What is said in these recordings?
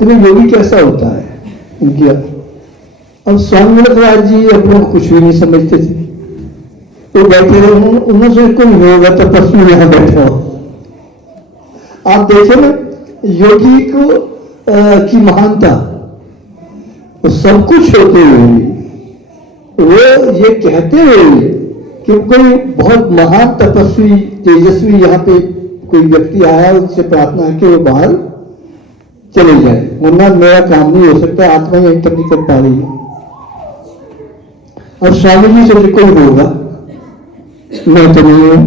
देखो योगी कैसा होता है उनकी। अब स्वामी महाराज जी अपने को कुछ भी नहीं समझते थे, तो बैठे रहे, उन्होंने से कोई होगा तो पशु यहां बैठा हो। आप देखे ना योगी को की महानता, वो सब कुछ होते हुए वो ये कहते हुए कि कोई बहुत महान तपस्वी तेजस्वी यहाँ पे कोई व्यक्ति आया, उससे प्रार्थना है कि वो बाहर चले जाए, वरना मेरा काम नहीं हो सकता, आत्मा ही एंटर नहीं कर पा रही है। और स्वामी जी से कोई होगा, मैं तो नहीं हूं।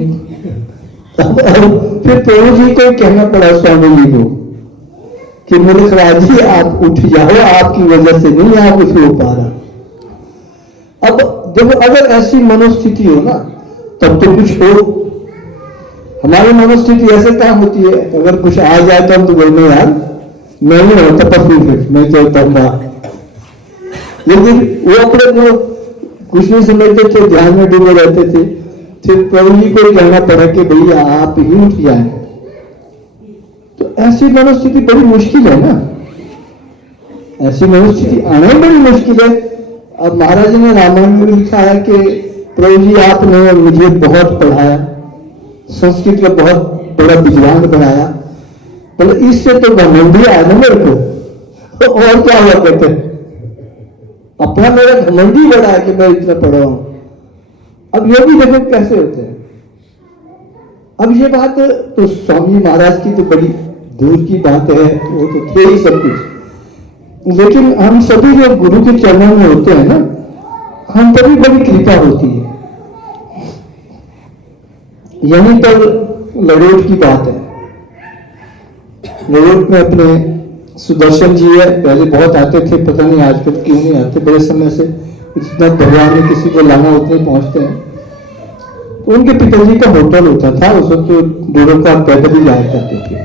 फिर प्रभु जी को कहना पड़ा स्वामी जी को कि मूर्खराज जी आप उठ जाओ, आपकी वजह से नहीं आप कुछ हो पा रहा। अब जब अगर ऐसी मनोस्थिति हो ना तब तो कुछ हो। हमारी मनोस्थिति ऐसे काम होती है, अगर कुछ आ जाए तो हम तो बोलने यार मैं नहीं होता पसंद, फिर मैं तो तंबा। लेकिन वो अपने को कुछ नहीं समझते थे, ध्यान में डूबे रहते थे। फिर प्रभु जी को कहना पड़ा कि भैया आप ही उठ जाए। तो ऐसी मनोस्थिति बड़ी मुश्किल है ना, ऐसी मनोस्थिति आना ही बड़ी मुश्किल है। अब महाराज जी ने रामायण में लिखा है कि प्रभु जी आपने मुझे बहुत पढ़ाया, संस्कृत का बहुत बड़ा विद्वान बनाया, बोले इससे तो घमंडी आया ना मेरे को, तो और क्या हुआ कहते हैं, अपना मेरा घमंडी बड़ा है कि मैं इतना पढ़ा हूं। अब ये भी देखो कैसे होते हैं। अब ये बात तो स्वामी महाराज की तो बड़ी दूर की बात है, वो तो थे ही सब कुछ। लेकिन हम सभी जो गुरु के चरणों में होते हैं ना, हम पर भी बड़ी कृपा होती है। यहीं पर लड़ोट की बात है। लड़ोट में अपने सुदर्शन जी है, पहले बहुत आते थे, पता नहीं आजकल क्यों नहीं आते, बड़े समय से जितना भगवान ने किसी को लाना उतने पहुंचते हैं। तो उनके पिताजी का होटल होता था, उस वक्त तो दूरों का पैदल ही जाया करते थे।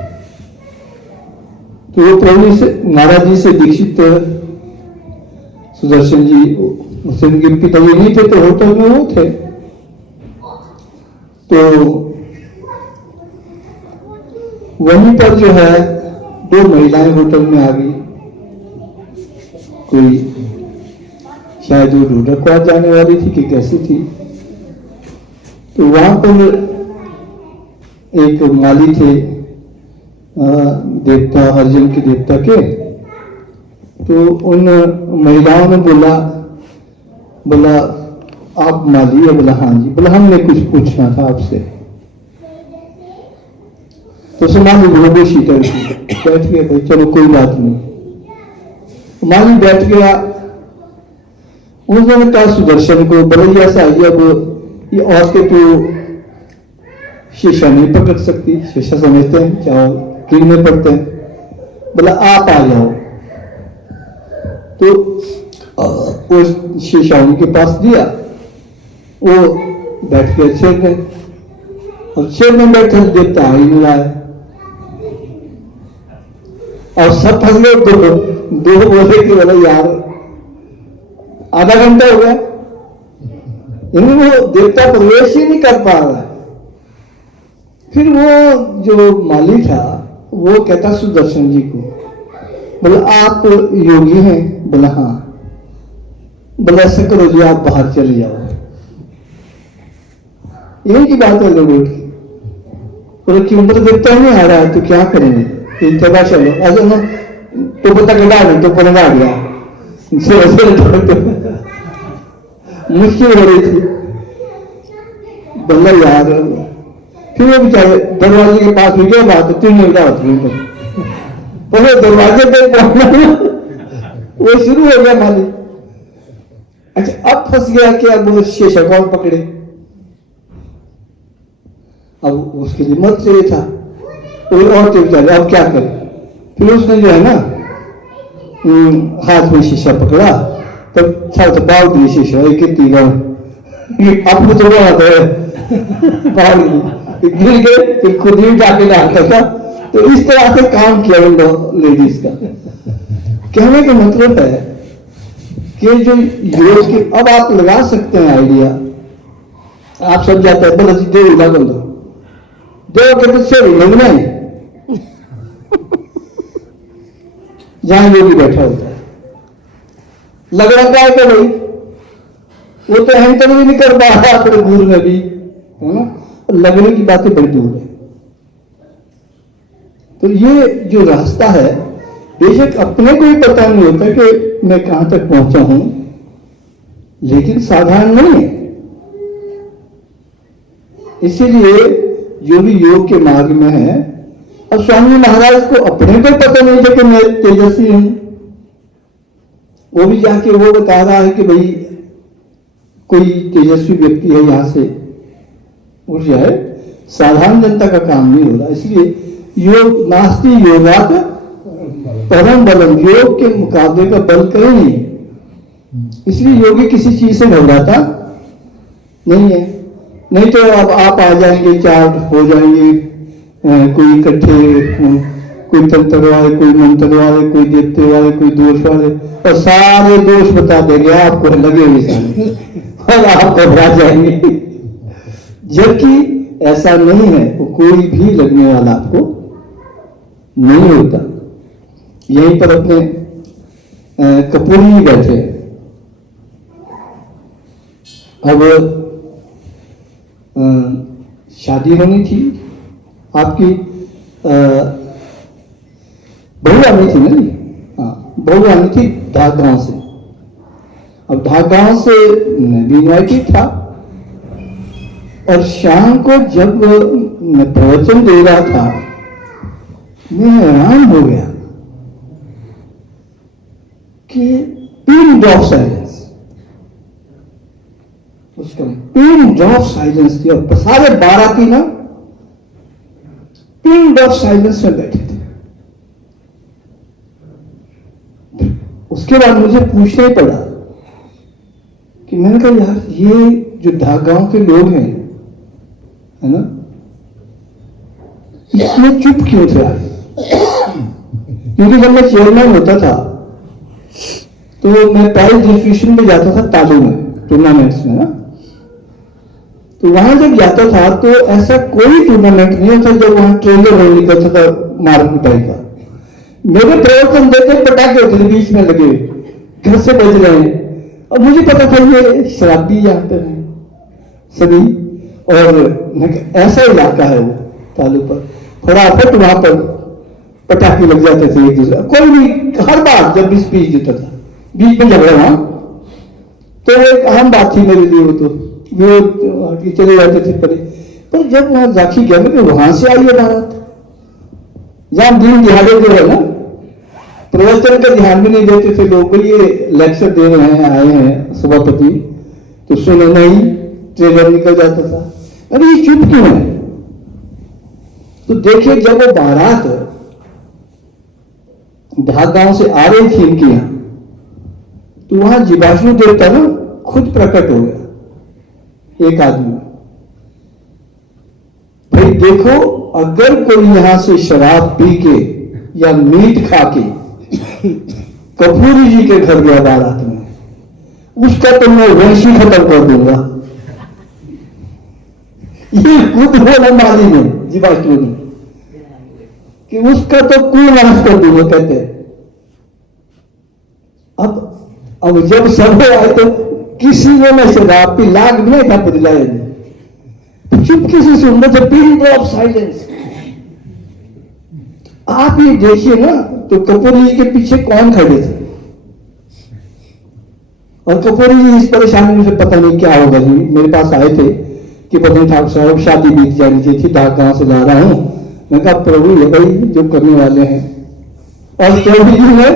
तो वो प्रभु से महाराज जी से दीक्षित सुदर्शन जी, उससे उनके पिताजी नहीं थे तो होटल में वो थे। तो वहीं पर जो है दो महिलाएं होटल में आ गई, कोई शायद वो ढूंढा जाने वाली थी कि कैसी थी। तो वहां पर एक माली थे, देवता अर्जुन के देवता के। तो उन महिलाओं ने बोला आप माली है? बोला हाँ जी। बोला हमने कुछ पूछना था आपसे। तो माली वो शीतल बैठ गया, भाई चलो कोई बात नहीं। माली बैठ गया, उन्होंने कहा सुदर्शन को, बोला ऐसा है अब ये औरतें तो शीशा नहीं पकड़ सकती, शीशा समझते हैं चाहे कीड़े पड़ते हैं, बोला आप आ जाओ। तो वो शीशा उनके पास दिया, वो बैठ गए चेयर में। और चेयर में बैठे देवता आ ही नहीं रहा है, और सब फंस गए। दो बोले कि बोला यार आधा घंटा हो गया, वो देवता प्रवेश ही नहीं कर पा रहा है। फिर वो जो माली था वो कहता सुदर्शन जी को, बोला आप योगी हैं? बोला हाँ। बोला ऐसा करो जी आप बाहर चले जाओ। यही की बात है लोगों की। बोले क्यों? बोले देवता नहीं आ रहा है तो क्या करेंगे, इंतजार चलो ऐसा ना तो पता कटा नहीं तो पता आ गया, मुश्किल हो रही थी। बोला यार, फिर वो बेचारे दरवाजे के पास गया, बात तीन मिनट होती है, पहले दरवाजे पे पहुंचना वो शुरू हो गया माली। अच्छा अब फंस गया कि अब वो शीशा कौन पकड़े। अब उसके लिए मत चाहिए था, और तो बेचारे अब क्या करे। फिर उसने जो है ना हाथ में शीशा पकड़ा, तब था तो बाल दिए शीशा एक कितनी आपने तो बोला था गिर गए, फिर खुद ही जाके डालता था। तो इस तरह से काम किया उन लेडीज का। कहने का मतलब है कि जो योग के, अब आप लगा सकते हैं आइडिया, आप सब जाते हैं बोला देव लगा दो, देव कहते से लगना है जहां योगी बैठा होता है। लग रहा है कि भाई वो तो अहंतर भी नहीं कर पा रहा अपने गुरु में भी, है ना, लगने की बातें बड़ी दूर है। तो ये जो रास्ता है, बेशक अपने को ही पता नहीं होता कि मैं कहां तक पहुंचा हूं, लेकिन साधारण नहीं है। इसीलिए जो भी योग के मार्ग में है, अब स्वामी महाराज को अपने को पता नहीं था कि मैं तेजस्वी हूं, वो भी जाके वो बता रहा है कि भाई कोई तेजस्वी व्यक्ति है, यहां से उठ जाए, साधारण जनता का काम नहीं हो रहा। इसलिए योग नास्ति योगात परम बलम, योग के मुकाबले का बल कहीं नहीं है। इसलिए योगी किसी चीज से घबराता नहीं है। नहीं तो अब आप आ जाएंगे, चार हो जाएंगे, कोई इकट्ठे, कोई तंत्र वाले, कोई मंत्र वाले, कोई देवते वाले, कोई दोष वाले, और सारे दोष बता देंगे आपको, लगे हुए सारे, और आप घबरा जाएंगे। जबकि ऐसा नहीं है, वो कोई भी लगने वाला आपको नहीं होता। यहीं पर अपने कपूरी जी बैठे, अब शादी होनी थी आपकी, बहू आनी थी ना, हाँ बहू आनी थी ढाक गांव से। अब ढाक गांव से मैं भी इन्वाइटेड था, और शाम को जब मैं प्रवचन दे रहा था, मैं हैरान हो गया कि पिन ड्रॉप साइलेंस, उसका पिन ड्रॉप साइलेंस थी, और सारे बाराती ना पिन ड्रॉप साइलेंस में बैठे थे। उसके बाद मुझे पूछना ही पड़ा कि मैंने कहा यार, ये जो ढाक गांव के लोग हैं, है ना, इतने चुप क्यों थे आज? क्योंकि जब मैं चेयरमैन होता था तो मैं प्राइज डिस्ट्रीब्यूशन में जाता था, तालू में, टूर्नामेंट्स में ना, तो वहां जब जाता था तो ऐसा कोई टूर्नामेंट नहीं होता जब वहां ट्रेलर नहीं निकलता था मार पिटाई का। मेरे प्रवचन देते पटाखे होते थे बीच में लगे हुए, घर से बज रहे हैं, और मुझे पता था ये शराबी यहाँ पे हैं सभी, और ऐसा इलाका है वो तालू पर, फटाफट वहां पर पटाखे लग जाते थे एक दूसरे, कोई भी हर बार जब भी स्पीच देता था बीच में झगड़ा वहां, तो एक अहम बात थी मेरे लिए, वो आगे चले जाते थे परे। पर जब वहां जाखी गया कि वहां से आई है बारात, जहां दिन दिहाड़े जो है ना, प्रवचन का ध्यान भी नहीं देते थे लोग, ये लेक्चर दे रहे हैं, आए हैं सभापति, तो सुने नहीं, ट्रेलर निकल जाता था। अरे ये चुप क्यों है? तो देखिए, जब वो बारात ढाक गांव से आ रही थी इनके यहां, तो वहां जीवाश्म देवता ना खुद प्रकट हो गया एक आदमी। भाई देखो, अगर कोई यहां से शराब पी के या मीट खा के कपूरी जी के घर गया बारात में, उसका तो मैं वंश ही खत्म कर दूंगा। ये खुद बोला माली ने, जीवाश्म ने, कि उसका तो कुल नाश कर दूंगा, कहते हैं। अब जब सब आए तो किसी ने न शराब पी, लाग भी नहीं था बदलाया, तो चुपके से सुन रहे थे, पिन ड्रॉप साइलेंस। आप ये देखिए ना, तो कपूरी जी के पीछे कौन खड़े थे, और कपूरी जी इस परेशानी में से पता नहीं क्या होगा जी, मेरे पास आए थे कि पता नहीं ठाकुर साहब शादी बीत जानी चाहिए थी, ढाक गांव से ला रहा हूं। मैं कहा प्रभु ये भाई जो करने वाले हैं, और प्रभु जी ने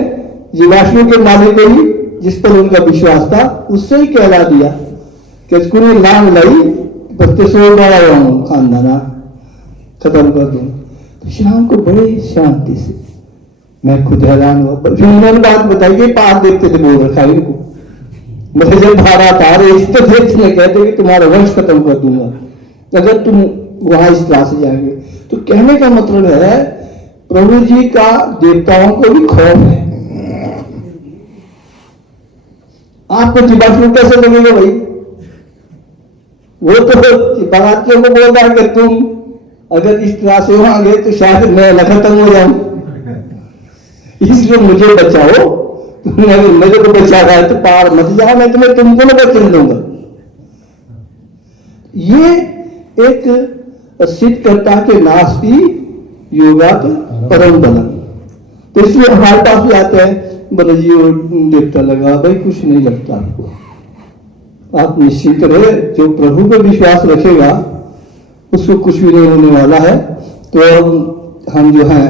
जीवाश्म के मालिक को ही, जिस पर उनका विश्वास था, उससे ही कहला दिया कि इसको नाम लाई बत्ते सो बड़ा खानदाना खत्म कर दूं। तो शाम को बड़े शांति से, मैं खुद हैरान हुआ। फिर उन्होंने बात बताई कि पार देखते थे बोल रखा इनको, मुझे जब भाड़ा था तो देखने कहते कि तुम्हारा वंश खत्म कर दूंगा अगर तुम वहां इस तरह से जाएंगे। तो कहने का मतलब है, प्रभु जी का देवताओं को भी खौफ है। आपको जीवाश्म कैसे लगेगा भाई? वो तो बारातियों को बोल रहा है कि तुम अगर इस तरह से वहां गए तो शायद मैं न खत्म हो जाऊं। इसलिए मुझे बचाओ, तुमने अगर मेरे को बचा रहा है तो पार मत जाओ, मैं तुम्हें तुमको न बचने दूंगा। ये एक सिद्ध करता कि नास्ति योगात परम बलम। तो इसलिए हमारे पास भी आते हैं, बोले जी वो देवता लगा, भाई कुछ नहीं लगता आपको, आप निश्चिंत रहे, जो प्रभु पर विश्वास रखेगा उसको कुछ भी नहीं होने वाला है। तो हम जो है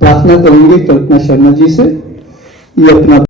प्रार्थना करेंगे कल्पना शर्मा जी से, ये अपना